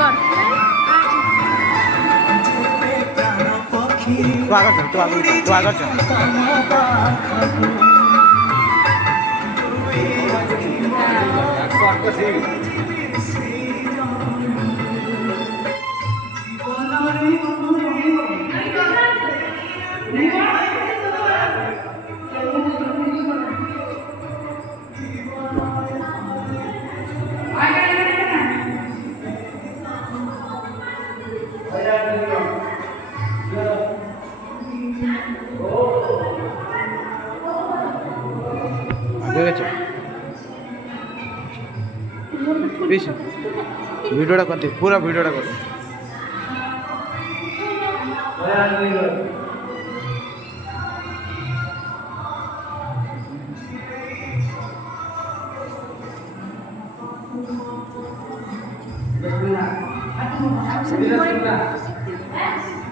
কর तू आगे चल, तू आगे चल। आगे चल। पीछे वीडियोটা করতে পুরো ভিডিওটা করো।